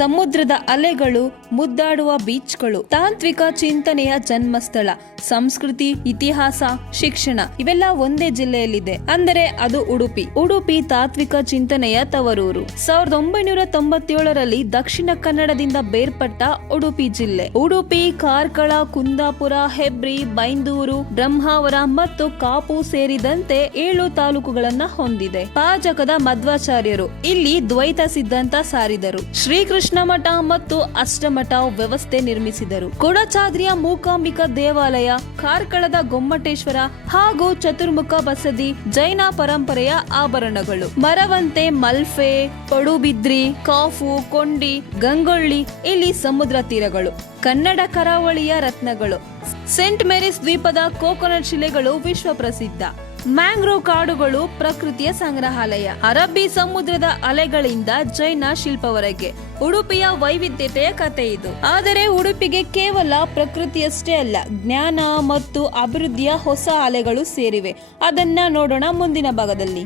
ಸಮುದ್ರದ ಅಲೆಗಳು, ಮುದ್ದಾಡುವ ಬೀಚ್ಗಳು, ತಾಂತ್ರಿಕ ಚಿಂತನೆಯ ಜನ್ಮಸ್ಥಳ, ಸಂಸ್ಕೃತಿ, ಇತಿಹಾಸ, ಶಿಕ್ಷಣ ಇವೆಲ್ಲ ಒಂದೇ ಜಿಲ್ಲೆಯಲ್ಲಿದೆ. ಅಂದರೆ ಅದು ಉಡುಪಿ. ಉಡುಪಿ ತಾತ್ವಿಕ ಚಿಂತನೆಯ ತವರೂರು. 1997ರಲ್ಲಿ ದಕ್ಷಿಣ ಕನ್ನಡದಿಂದ ಬೇರ್ಪಟ್ಟ ಉಡುಪಿ ಜಿಲ್ಲೆ. ಉಡುಪಿ, ಕಾರ್ಕಳ, ಕುಂದಾಪುರ, ಹೆಬ್ರಿ, ಬೈಂದೂರು, ಬ್ರಹ್ಮಾವರ ಮತ್ತು ಕಾಪು ಸೇರಿದಂತೆ 7 ತಾಲೂಕುಗಳನ್ನ ಹೊಂದಿದೆ. ಪಾಜಕದ ಮಧ್ವಾಚಾರ್ಯರು ಇಲ್ಲಿ ದ್ವೈತ ಸಿದ್ಧಾಂತ ಸಾರಿದರು. ಶ್ರೀಕೃಷ್ಣ ಮಠ ಮತ್ತು ಅಷ್ಟಮಠ ವ್ಯವಸ್ಥೆ ನಿರ್ಮಿಸಿದರು. ಕೊಡಚಾದ್ರಿಯ ಮೂಕಾಂಬಿಕಾ ದೇವಾಲಯ, ಕಾರ್ಕಳದ ಗೊಮ್ಮಟೇಶ್ವರ ಹಾಗೂ ಚತುರ್ಮುಖ ಬಸದಿ ಜೈನ ಪರಂಪರೆಯ ಆಭರಣಗಳು. ಮರವಂತೆ, ಮಲ್ಫೆ, ಪಡುಬಿದ್ರಿ, ಕಾಫು, ಕೊಂಡಿ, ಗಂಗೊಳ್ಳಿ ಇಲ್ಲಿ ಸಮುದ್ರ ತೀರಗಳು. ಕನ್ನಡ ಕರಾವಳಿಯ ರತ್ನಗಳು. ಸೇಂಟ್ ಮೇರಿಸ್ ದ್ವೀಪದ ಕೋಕೋನಟ್ ಶಿಲೆಗಳು ವಿಶ್ವ ಪ್ರಸಿದ್ಧ. ಮ್ಯಾಂಗ್ರೋವ್ ಕಾಡುಗಳು ಪ್ರಕೃತಿಯ ಸಂಗ್ರಹಾಲಯ. ಅರಬ್ಬಿ ಸಮುದ್ರದ ಅಲೆಗಳಿಂದ ಜೈನ ಶಿಲ್ಪವರೆಗೆ ಉಡುಪಿಯ ವೈವಿಧ್ಯತೆಯ ಕಥೆ ಇದು. ಆದರೆ ಉಡುಪಿಗೆ ಕೇವಲ ಪ್ರಕೃತಿಯಷ್ಟೇ ಅಲ್ಲ, ಜ್ಞಾನ ಮತ್ತು ಅಭಿವೃದ್ಧಿಯ ಹೊಸ ಅಲೆಗಳು ಸೇರಿವೆ. ಅದನ್ನ ನೋಡೋಣ ಮುಂದಿನ ಭಾಗದಲ್ಲಿ.